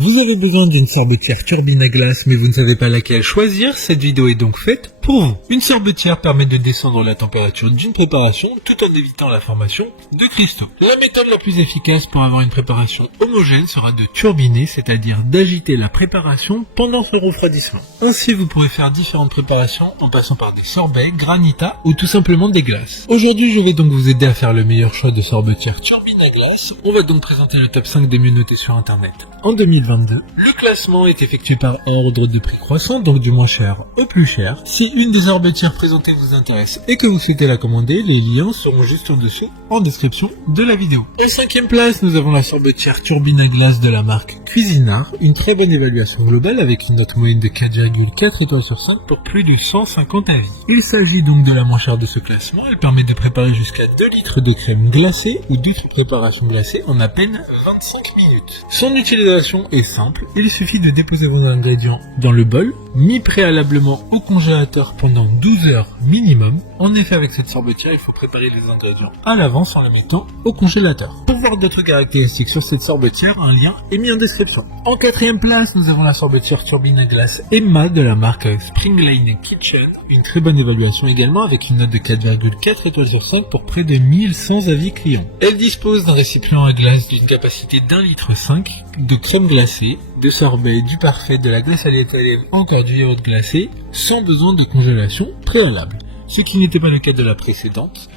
Vous avez besoin d'une sorbetière turbine à glace mais vous ne savez pas laquelle choisir, cette vidéo est donc faite pour vous. Une sorbetière permet de descendre la température d'une préparation tout en évitant la formation de cristaux. La méthode la plus efficace pour avoir une préparation homogène sera de turbiner, c'est-à-dire d'agiter la préparation pendant son refroidissement. Ainsi vous pourrez faire différentes préparations en passant par des sorbets, granita ou tout simplement des glaces. Aujourd'hui je vais donc vous aider à faire le meilleur choix de sorbetière turbine à glace. On va donc présenter le top 5 des mieux notés sur internet. En 2022, le classement est effectué par ordre de prix croissant, donc du moins cher au plus cher. Si une des sorbetières présentées vous intéresse et que vous souhaitez la commander, les liens seront juste en dessous en description de la vidéo. En 5e place, nous avons la sorbetière turbine à glace de la marque Cuisinart, une très bonne évaluation globale avec une note moyenne de 4,4 étoiles sur 5 pour plus de 150 avis. Il s'agit donc de la moins chère de ce classement, elle permet de préparer jusqu'à 2 litres de crème glacée ou d'autres préparations glacées en à peine 25 minutes. Son utilisation est simple, il suffit de déposer vos ingrédients dans le bol, mis préalablement au congélateur pendant 12 heures minimum. En effet, avec cette sorbetière, il faut préparer les ingrédients à l'avance en les mettant au congélateur. Pour voir d'autres caractéristiques sur cette sorbetière, un lien est mis en description. En 4e place, nous avons la sorbetière turbine à glace Emma de la marque Springline Kitchen, une très bonne évaluation également avec une note de 4,4 étoiles sur 5 pour près de 1100 avis clients. Elle dispose d'un récipient à glace d'une capacité d'1,5 litre, de crème glacée, de sorbet, du parfait, de la glace à l'étalienne, encore du yaourt glacé, sans besoin de congélation préalable. Ce qui n'était pas le cas de la précédente.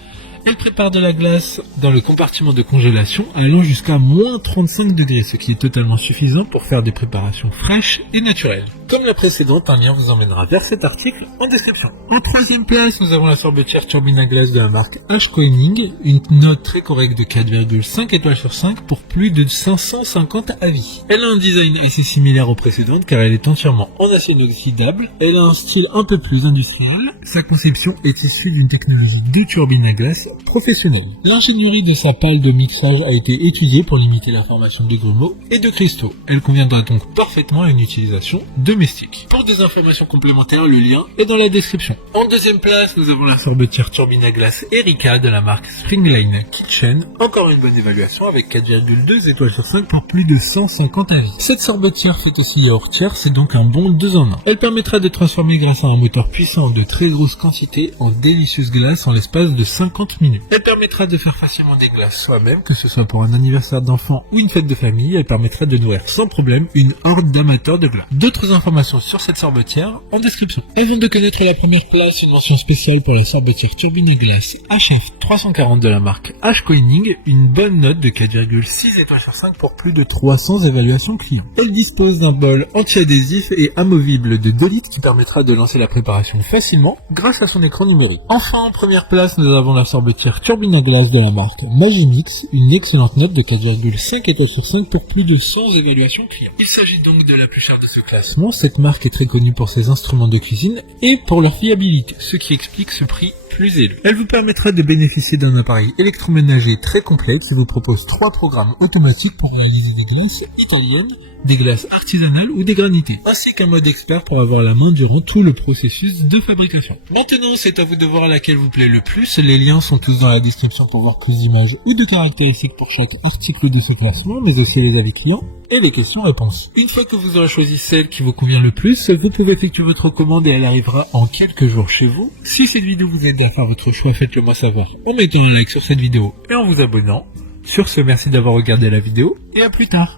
Elle prépare de la glace dans le compartiment de congélation allant jusqu'à moins 35 degrés, ce qui est totalement suffisant pour faire des préparations fraîches et naturelles. Comme la précédente, un lien vous emmènera vers cet article en description. En 3e place, nous avons la sorbetière turbine à glace de la marque Ashkoening, une note très correcte de 4,5 étoiles sur 5 pour plus de 550 avis. Elle a un design assez similaire aux précédentes car elle est entièrement en acier inoxydable, elle a un style un peu plus industriel, sa conception est issue d'une technologie de turbine à glace professionnelle. L'ingénierie de sa pale de mixage a été étudiée pour limiter la formation de grumeaux et de cristaux. Elle conviendra donc parfaitement à une utilisation domestique. Pour des informations complémentaires, le lien est dans la description. En 2e place, nous avons la sorbetière turbine à glace Erika de la marque Springline Kitchen. Encore une bonne évaluation avec 4,2 étoiles sur 5 pour plus de 150 avis. Cette sorbetière fait aussi yaourtière, c'est donc un bon 2 en 1. Elle permettra de transformer grâce à un moteur puissant de très grosses quantités en délicieuses glaces en l'espace de 50 minutes. Elle permettra de faire facilement des glaces soi-même, que ce soit pour un anniversaire d'enfant ou une fête de famille. Elle permettra de nourrir sans problème une horde d'amateurs de glace. D'autres informations sur cette sorbetière en description. Avant de connaître la première place, une mention spéciale pour la sorbetière turbine à glace HF 340 de la marque Ashkoening, une bonne note de 4,6 étoiles sur 5 pour plus de 300 évaluations clients. Elle dispose d'un bol anti-adhésif et amovible de 2 litres qui permettra de lancer la préparation facilement grâce à son écran numérique. Enfin, en première place, nous avons la sorbetière turbine à glace de la marque Magimix, une excellente note de 4,5 étoiles sur 5 pour plus de 100 évaluations clients. Il s'agit donc de la plus chère de ce classement. Cette marque est très connue pour ses instruments de cuisine et pour leur fiabilité, ce qui explique ce prix plus élevé. Elle vous permettra de bénéficier d'un appareil électroménager très complexe et vous propose 3 programmes automatiques pour réaliser des glaces italiennes, des glaces artisanales ou des granités, ainsi qu'un mode expert pour avoir la main durant tout le processus de fabrication. Maintenant, c'est à vous de voir laquelle vous plaît le plus. Les liens sont tous dans la description pour voir plus d'images ou de caractéristiques pour chaque article de ce classement, mais aussi les avis clients et les questions-réponses. Une fois que vous aurez choisi celle qui vous convient le plus, vous pouvez effectuer votre commande et elle arrivera en quelques jours chez vous. Si cette vidéo vous aide à faire votre choix, faites-le moi savoir en mettant un like sur cette vidéo et en vous abonnant. Sur ce, merci d'avoir regardé la vidéo et à plus tard.